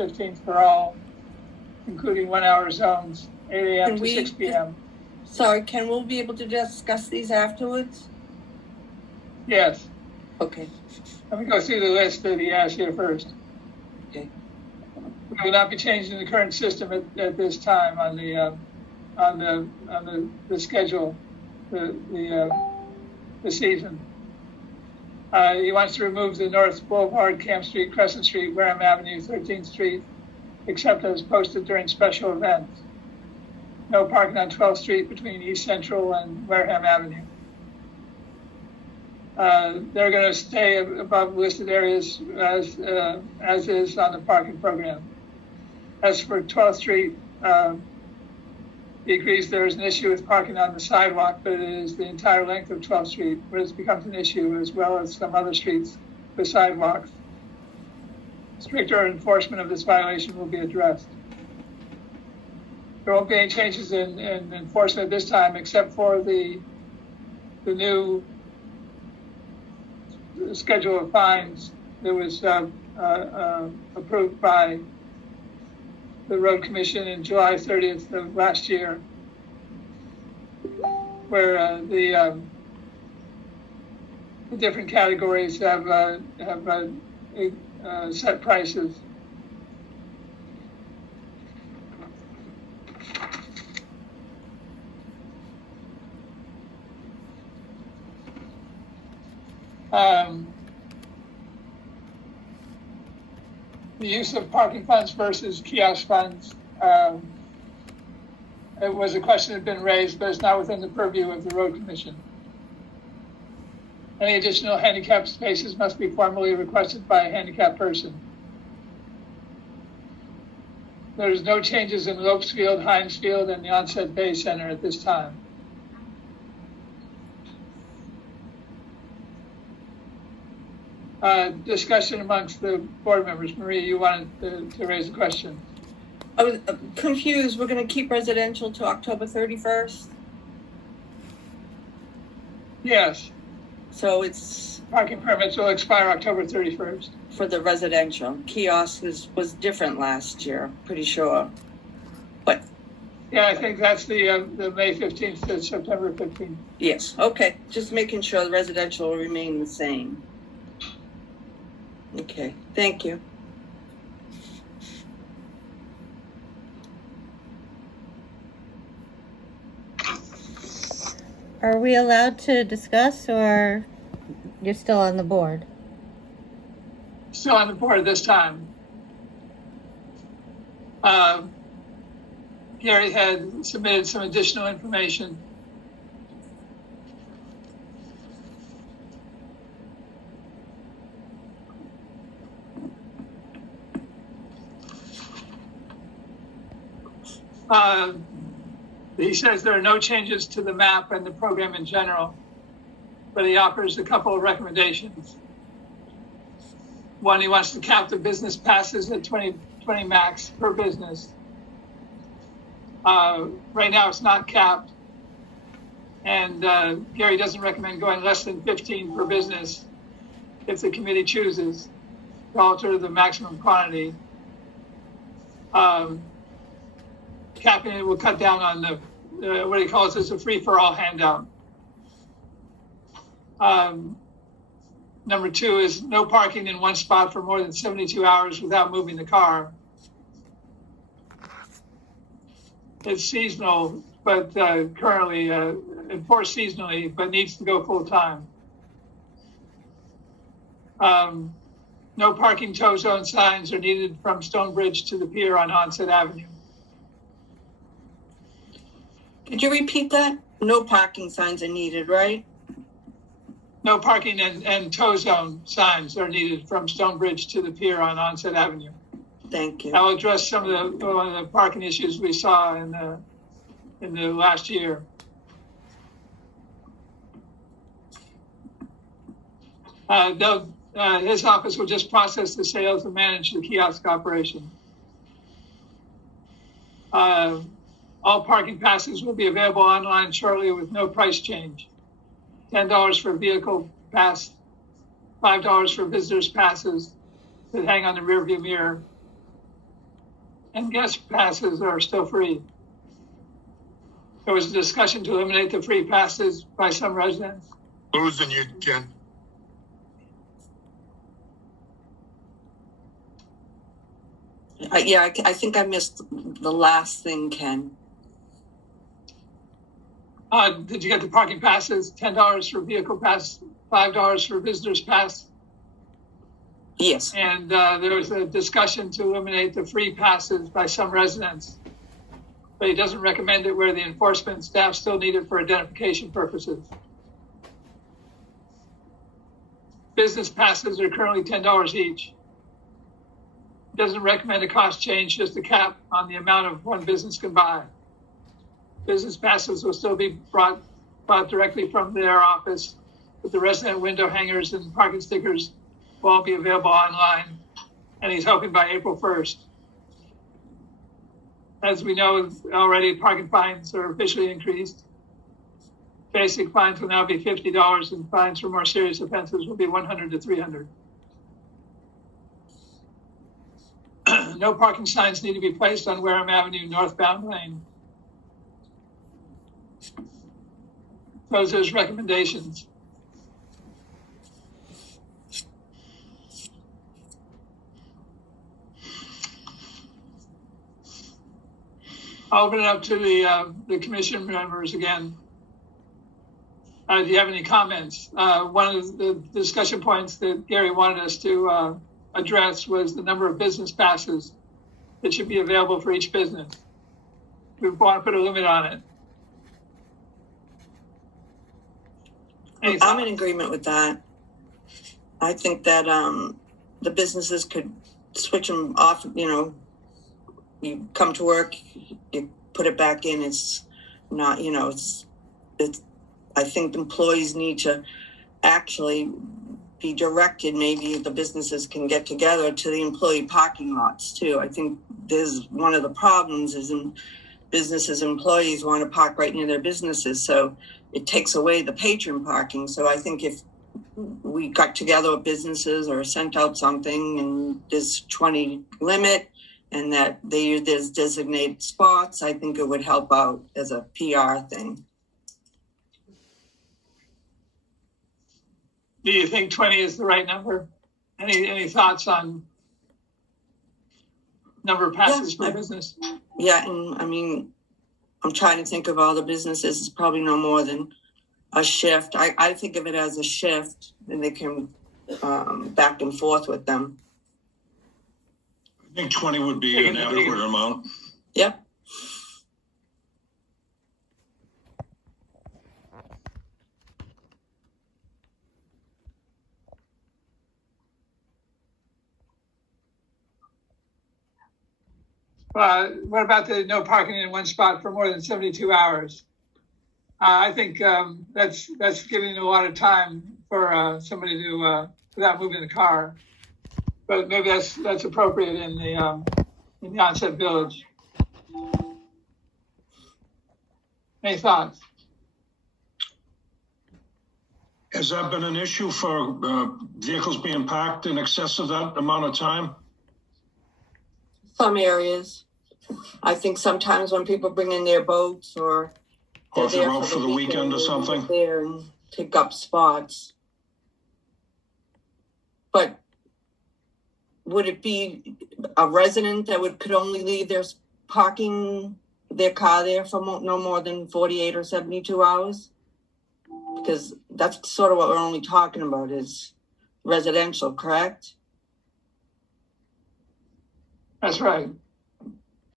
15th for all, including 1 hour zones, 8 a.m. to 6 p.m. Sorry, can we be able to discuss these afterwards? Yes. Okay. Let me go through the list that he asked here first. Okay. We will not be changing the current system at this time on the schedule, the season. He wants to remove the North Boulevard, Camp Street, Crescent Street, Wareham Avenue, 13th Street, except as posted during special events. No parking on 12th Street between East Central and Wareham Avenue. They're going to stay above listed areas as is on the parking program. As for 12th Street, he agrees there is an issue with parking on the sidewalk, but it is the entire length of 12th Street where it becomes an issue, as well as some other streets with sidewalks. Stricter enforcement of this violation will be addressed. There won't be any changes in enforcement at this time, except for the new schedule of fines that was approved by the Road Commission in July 30th of last year, where the different categories have set prices. The use of parking funds versus kiosk funds. It was a question that had been raised, but it's not within the purview of the Road Commission. Any additional handicap spaces must be formally requested by a handicapped person. There's no changes in Lopes Field, Heinz Field, and the Onset Bay Center at this time. Discussion amongst the board members. Marie, you wanted to raise a question. I was confused. We're going to keep residential to October 31st? Yes. So it's... Parking permits will expire October 31st. For the residential. Kiosk was different last year, pretty sure. But... Yeah, I think that's the May 15th to September 15th. Yes, okay. Just making sure the residential will remain the same. Okay, thank you. Are we allowed to discuss, or you're still on the board? Still on the board this time. Gary had submitted some additional information. He says there are no changes to the map and the program in general, but he offers a couple of recommendations. One, he wants to cap the business passes at 20 max per business. Right now it's not capped, and Gary doesn't recommend going less than 15 per business if the committee chooses to alter the maximum quantity. Capping it will cut down on the what he calls as a free-for-all handout. Number two is no parking in one spot for more than 72 hours without moving the car. It's seasonal, but currently enforced seasonally, but needs to go full time. No parking tow zone signs are needed from Stonebridge to the pier on Onset Avenue. Could you repeat that? No parking signs are needed, right? No parking and tow zone signs are needed from Stonebridge to the pier on Onset Avenue. Thank you. I'll address some of the parking issues we saw in the last year. His office will just process the sales and manage the kiosk operation. All parking passes will be available online shortly with no price change. $10 for vehicle pass, $5 for visitors passes that hang on the rearview mirror. and guest passes are still free. There was a discussion to eliminate the free passes by some residents. Losing you, Ken. I think I missed the last thing, Ken. Did you get the parking passes? $10 for vehicle pass, $5 for visitors pass. Yes. And there was a discussion to eliminate the free passes by some residents. But he doesn't recommend it where the enforcement staff still need it for identification purposes. Business passes are currently $10 each. Doesn't recommend a cost change, just a cap on the amount of one business can buy. Business passes will still be brought directly from their office, but the resident window hangers and parking stickers will all be available online. And he's hoping by April 1st. As we know already, parking fines are officially increased. Basic fines will now be $50, and fines for more serious offenses will be $100 to $300. No parking signs need to be placed on Wareham Avenue northbound lane. Those are his recommendations. I'll open it up to the commission members again. Do you have any comments? One of the discussion points that Gary wanted us to address was the number of business passes that should be available for each business. We want to put a limit on it. I'm in agreement with that. I think that the businesses could switch them off. You know, you come to work, you put it back in. It's not, you know, it's. I think employees need to actually be directed. Maybe the businesses can get together to the employee parking lots too. I think there's one of the problems is in businesses, employees want to park right near their businesses. So it takes away the patron parking. So I think if we got together with businesses or sent out something and there's 20 limit and that there's designated spots, I think it would help out as a PR thing. Do you think 20 is the right number? Any thoughts on number of passes per business? Yeah, and I mean, I'm trying to think of all the businesses. It's probably no more than a shift. I think of it as a shift, and they can back and forth with them. I think 20 would be an adequate amount. Yep. What about the no parking in one spot for more than 72 hours? I think that's giving a lot of time for somebody to without moving the car. But maybe that's appropriate in the Onset Village. Any thoughts? Has that been an issue for vehicles being parked in excess of that amount of time? Some areas. I think sometimes when people bring in their boats or if they're out for the weekend or something, there and take up spots. But would it be a resident that could only leave their car there for no more than 48 or 72 hours? Because that's sort of what we're only talking about is residential, correct? That's right.